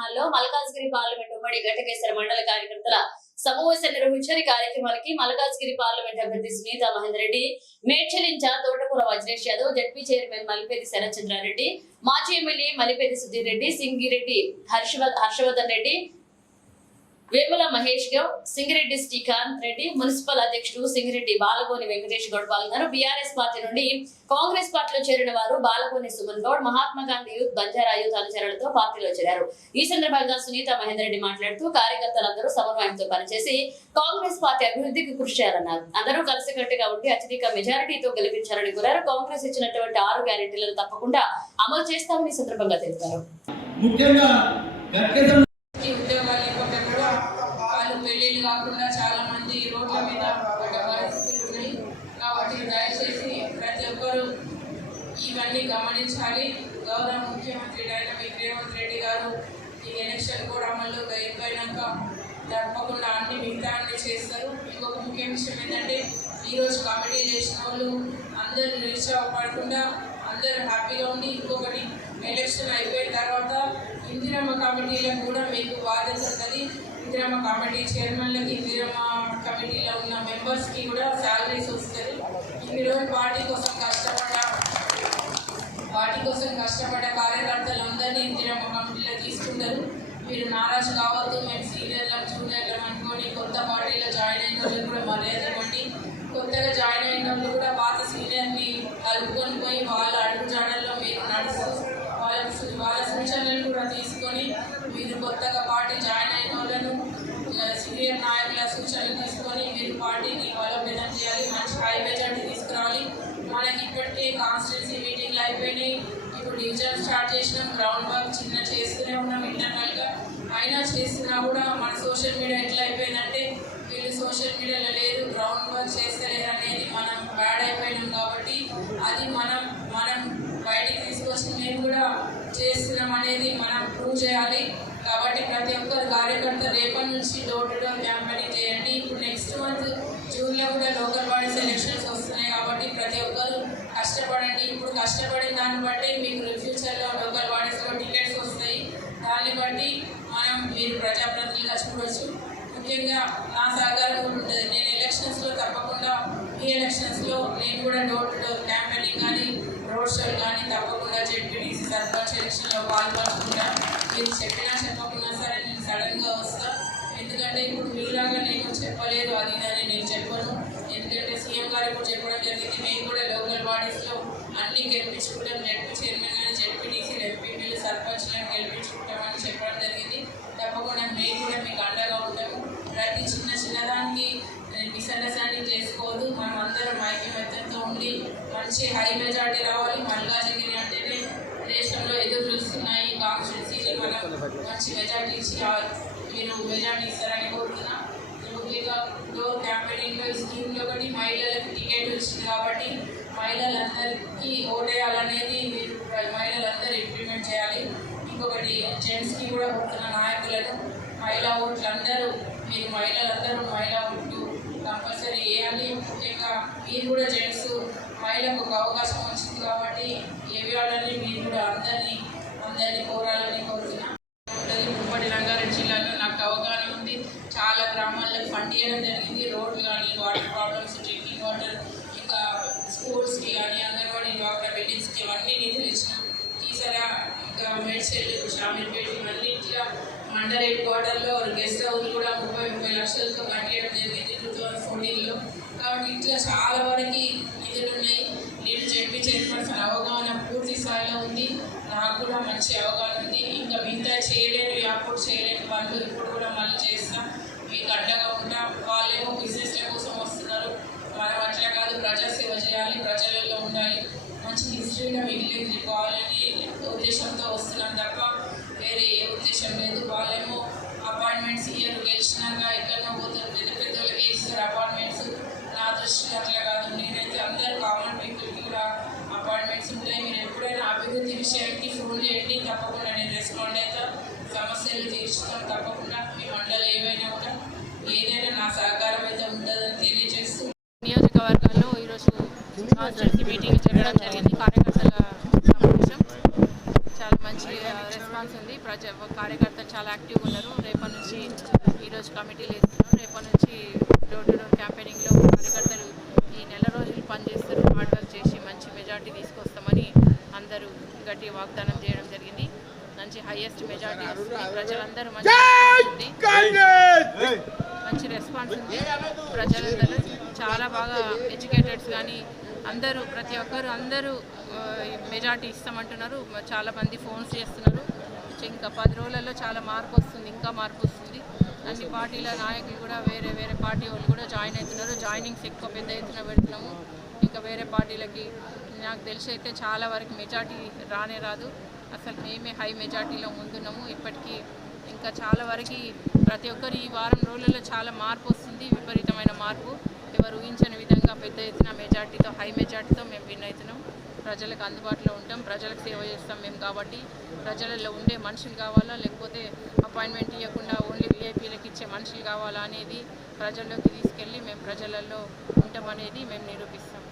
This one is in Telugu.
హాల్లో మల్కాజ్గిరి పార్లమెంట్ ఉమ్మడి ఘటకేశ్వర మండల కార్యకర్తల సమావేశం నిర్వహించారు. కార్యక్రమానికి మల్కాజ్గిరి పార్లమెంట్ అభ్యర్థి సునీత మహేందర్ రెడ్డి, మేడ్చల్ ఇన్ఛార్జ్ తోటకూర వజ్రేష్ యాదవ్, జడ్పీ చైర్మన్ మలిపేది శరత్చంద్రారెడ్డి, మాజీ ఎమ్మెల్యే మలిపేది సుధీర్ రెడ్డి, సింగిరెడ్డి హర్షవర్ధన్ రెడ్డి, వేముల మహేష్ గౌడ్, సింగిరెడ్డి శ్రీకాంత్ రెడ్డి, మున్సిపల్ అధ్యక్షుడు సింగిరెడ్డి బాలగోని వెంకటేష్ గౌడ్ పాల్గొన్నారు. బీఆర్ఎస్ పార్టీ నుండి కాంగ్రెస్ పార్టీలో చేరిన వారు బాలగోని సుమన్ గౌడ్, మహాత్మా గాంధీ యూత్, బంజారా యూత్ అనుచరులతో పార్టీలో చేరారు. ఈ సందర్భంగా సునీత మహేందర్ రెడ్డి మాట్లాడుతూ కార్యకర్తలందరూ సమన్వయంతో పనిచేసి కాంగ్రెస్ పార్టీ అభివృద్ధికి కృషి చేయాలన్నారు. అందరూ కలిసికట్టుగా ఉండి అత్యధిక మెజారిటీతో గెలిపించాలని కోరారు. కాంగ్రెస్ ఇచ్చినటువంటి 6 గ్యారెంటీలను తప్పకుండా అమలు చేస్తామని సందర్భంగా తెలిపారు. పెళ్లిళ్ళు కాకుండా చాలా మంది రోడ్ల మీద పడ్డ పరిస్థితులు ఉన్నాయి. కాబట్టి దయచేసి ప్రతి ఒక్కరూ ఇవన్నీ గమనించాలి. గౌరవ ముఖ్యమంత్రి రేవంత్ రెడ్డి గారు ఈ ఎలక్షన్ కూడా అమల్లోకి అయిపోయినాక తప్పకుండా మిగతా అన్ని చేస్తారు. ఇంకొక ముఖ్య విషయం ఏంటంటే ఈరోజు కమిటీ చేసిన వాళ్ళు అందరూ నిరుత్సాహపడకుండా అందరూ హ్యాపీగా ఉండి, ఇంకొకటి ఎలక్షన్ అయిపోయిన తర్వాత ఇందిరమ్మ కమిటీలకు కూడా మీకు బాధ్యత ఉంటుంది. ఇందిరమ్మ కమిటీ చైర్మన్లకి, ఇందిరమ్మ కమిటీలో ఉన్న మెంబర్స్కి కూడా శాలరీస్ వస్తుంది. ఈరోజు పార్టీ కోసం కష్టపడ్డ కార్యకర్తలందరినీ ఇందిరమ్మ కమిటీలో తీసుకుంటారు. మీరు నారాజు కావద్దు, మేము సీనియర్లను జూనియర్లను అనుకొని కొత్త పార్టీలో జాయిన్ అయిన వాళ్ళు కూడా మర్యాద ఇవ్వండి. కొత్తగా జాయిన్ అయిన వాళ్ళు కూడా పాత సీనియర్ని కలుపుకొని పోయి వాళ్ళ అడుగు జాడల్లో మీరు నడుస్తూ వాళ్ళ సూచనలను కూడా తీసుకొని మీరు కొత్తగా పార్టీ జాయిన్ అయిన వాళ్ళను సీనియర్ నాయకుల సూచనలు తీసుకొని మీరు పార్టీని బలోపేతం చేయాలి. మంచి హై మెజారిటీ తీసుకురావాలి. మనకి ఇప్పటికే కాన్స్టిట్యున్సీ మీటింగ్లు అయిపోయినాయి. ఇప్పుడు డివిజన్ స్టార్ట్ చేసినాం. గ్రౌండ్ వర్క్ చిన్న చేస్తూనే ఉన్నాం ఇంటర్నల్గా. అయినా చేస్తున్నా కూడా మన సోషల్ మీడియా ఎట్లా అయిపోయిందంటే వీళ్ళు సోషల్ మీడియాలో లేదు, గ్రౌండ్ వర్క్ చేస్తలేరు అనేది మనం బ్యాడ్ అయిపోయినాం. కాబట్టి అది మనం బయటికి తీసుకొచ్చి మేము కూడా చేస్తున్నాం అనేది మనం ప్రూవ్ చేయాలి. కాబట్టి ప్రతి ఒక్కరు కార్యకర్త రేపటి నుంచి డోర్ టు డోర్ క్యాంపెయినింగ్ చేయండి. ఇప్పుడు నెక్స్ట్ మంత్ జూన్లో కూడా లోకల్ బాడీస్ ఎలక్షన్స్ వస్తున్నాయి. కాబట్టి ప్రతి ఒక్కరు కష్టపడండి. ఇప్పుడు కష్టపడిన దాన్ని బట్టి మీకు ఫ్యూచర్లో లోకల్ బాడీస్లో టికెట్స్ వస్తాయి. దాన్ని బట్టి మీరు ప్రజాప్రతినిధులుగా చూడవచ్చు. ముఖ్యంగా నా సహకారం కూడా ఉంటుంది. నేను ఎలక్షన్స్లో తప్పకుండా ఈ ఎలక్షన్స్లో నేను కూడా డోర్ టు డోర్ క్యాంపెయినింగ్ కానీ రోడ్ షోలు కానీ తప్పకుండా జెడ్పీటీసీ సర్పంచ్ ఎలక్షన్లో పాల్గొనకుండా మీరు చెప్పకుండా సరే నేను సడన్గా వస్తాను. ఎందుకంటే ఇప్పుడు మీలాగా నేను చెప్పలేదు అది అని నేను చెప్పను. ఎందుకంటే సీఎం గారు ఇప్పుడు చెప్పడం జరిగింది. మేము కూడా లోకల్ బాడీస్లో అన్నీ గెలిపించుకుంటాం. జెడ్పీ చైర్మన్ కానీ జెడ్పీటీసీలు, ఎంపీపీలు, సర్పంచ్లను గెలిపించుకుంటామని చెప్పడం జరిగింది. తప్పకుండా మేము కూడా మీకు అండగా ఉంటాము. ప్రతి చిన్నదానికి మిస్అండర్స్టాండింగ్ చేసుకోవద్దు. మనం అందరం ఐక్యమత్యంతో ఉండి మంచి హై మెజార్టీ రావాలి. మల్కాజ్గిరి అంటేనే దేశంలో ఎదురు చూస్తున్నాయి కాన్స్టిట్యున్సీని మనం మంచి మెజార్టీ ఇచ్చి మీరు మెజార్టీ ఇస్తారని కోరుతున్నా. ముఖ్యంగా డోర్ క్యాంపెయినింగ్లో ఈ స్కీమ్లో ఒకటి మహిళలకు టికెట్ వచ్చింది. కాబట్టి మహిళలందరికీ ఓటేయాలనేది మీరు మహిళలందరూ ఇంప్లిమెంట్ చేయాలి. ఇంకొకటి జెంట్స్కి కూడా కోరుతున్న నాయకులను మహిళా ఓట్లు అందరూ మీరు మహిళలందరూ మహిళా ఓట్లు కంపల్సరీ వేయాలి. ముఖ్యంగా మీరు కూడా జెంట్స్ మహిళకు ఒక అవకాశం వచ్చింది కాబట్టి ఏవియాలని మీరు కూడా అందరినీ కోరాలని కోరుతున్నా. ఉమ్మడి రంగారెడ్డి జిల్లాలో నాకు అవగాహన ఉంది. చాలా గ్రామాల్లో ఫండ్ చేయడం జరిగింది. రోడ్లు కానీ, వాటర్ ప్రాబ్లమ్స్, డ్రింకింగ్ వాటర్, ఇంకా స్కూల్స్కి కానీ, అంగన్వాడీ డ్వాక్రా బిల్డింగ్స్కి ఇవన్నీ నిధులు ఇచ్చినాం. తీసరా ఇంకా మేడ్చల్, షామీర్పేట ఇవన్నీ ఇట్లా మండల్ హెడ్ క్వార్టర్లో గెస్ట్ హౌస్ కూడా 30 లక్షలతో కట్టేయడం జరిగింది 2014లో. కాబట్టి ఇట్లా చాలా వరకు నిధులు ఉన్నాయి. నేను జెడ్పీ చైర్పర్సన్ అవగాహన పూర్తి స్థాయిలో ఉంది. నాకు కూడా మంచి అవగాహన ఉంది. ఇంకా మిగతా యాపోర్ట్ చేయలేని పనులు ఇప్పుడు కూడా మళ్ళీ చేస్తాం. మీకు అడ్డగా ఉంటాం. వాళ్ళేమో బిజినెస్ల కోసం వస్తున్నారు. మనం అట్లా కాదు, ప్రజాసేవ చేయాలి, ప్రజలలో ఉండాలి, మంచి హిస్టరీగా మిగిలిపోవాలని ఉద్దేశంతో వస్తున్నాం తప్ప వేరే ఏ ఉద్దేశం లేదు. వాళ్ళేమో అపార్ట్మెంట్స్ గెలిచినాక ఎక్కడో పోతారు, పెద్ద వాళ్ళకి ఇస్తారు అపార్ట్మెంట్స్. నా దృష్టిలో అట్లా కాదు. నేనైతే అందరూ కామన్ పీపుల్కి కూడా అపార్ట్మెంట్స్ ఉంటాయి. మీరు ఎప్పుడైనా అభివృద్ధి విషయానికి ఫోన్ చేయండి, తప్పకుండా నేను రెస్పాండ్ అవుతాను. సమస్యలు తీర్చుతాం తప్పకుండా. మీ మండలి ఏమైనా కూడా ఏదైనా నా సహకారం అయితే ఉంటుందని తెలియజేస్తూ నియోజకవర్గాల్లో ఈరోజు కాన్స్టిట్యున్సీ మీటింగ్ జరగడం జరిగింది. కార్యకర్తల సమావేశం చాలా మంచి రెస్పాన్స్ ఉంది. కార్యకర్తలు నుంచి కమిటీలు వేస్తున్నాం. రేపటి నుంచి డోర్ టు డోర్ క్యాంపెయినింగ్లో కార్యకర్తలు ఈ నెల రోజులు పనిచేస్తారు, హార్డ్ వర్క్ చేసి మంచి మెజార్టీ తీసుకొస్తామని అందరూ గట్టి వాగ్దానం చేయడం జరిగింది. మంచి హైయెస్ట్ మెజార్టీ వస్తుంది. ప్రజలందరూ మంచి రెస్పాన్స్ ఉంది. ప్రజలందరూ చాలా బాగా ఎడ్యుకేటెడ్స్ కానీ అందరూ ప్రతి ఒక్కరు అందరూ మెజార్టీ ఇస్తామంటున్నారు. చాలామంది ఫోన్స్ చేస్తున్నారు. ఇంకా 10 రోజులలో చాలా మార్పు వస్తుంది, ఇంకా మార్పు వస్తుంది. అన్ని పార్టీల నాయకులు కూడా వేరే వేరే పార్టీ వాళ్ళు కూడా జాయిన్ అవుతున్నారు. జాయినింగ్స్ ఎక్కువ పెద్ద ఎత్తున పెడుతున్నాము. ఇంకా వేరే పార్టీలకి నాకు తెలిసి అయితే చాలా వరకు మెజార్టీ రానే రాదు. అసలు మేమే హై మెజార్టీలో ముందున్నాము. ఇప్పటికీ ఇంకా చాలా వరకు ప్రతి ఒక్కరు ఈ వారం రోజులలో చాలా మార్పు వస్తుంది, విపరీతమైన మార్పు. ఎవరు ఊహించని విధంగా పెద్ద ఎత్తున మెజార్టీతో హై మెజార్టీతో మేము విన్ అవుతున్నాం. ప్రజలకు అందుబాటులో ఉంటాం, ప్రజలకు సేవ చేస్తాం మేము. కాబట్టి ప్రజలలో ఉండే మనుషులు కావాలా, లేకపోతే అపాయింట్మెంట్ ఇవ్వకుండా ఓన్లీ విఐపీలకు ఇచ్చే మనుషులు కావాలా అనేది ప్రజల్లోకి తీసుకెళ్ళి మేము ప్రజలలో ఉంటామనేది మేము నిరూపిస్తాం.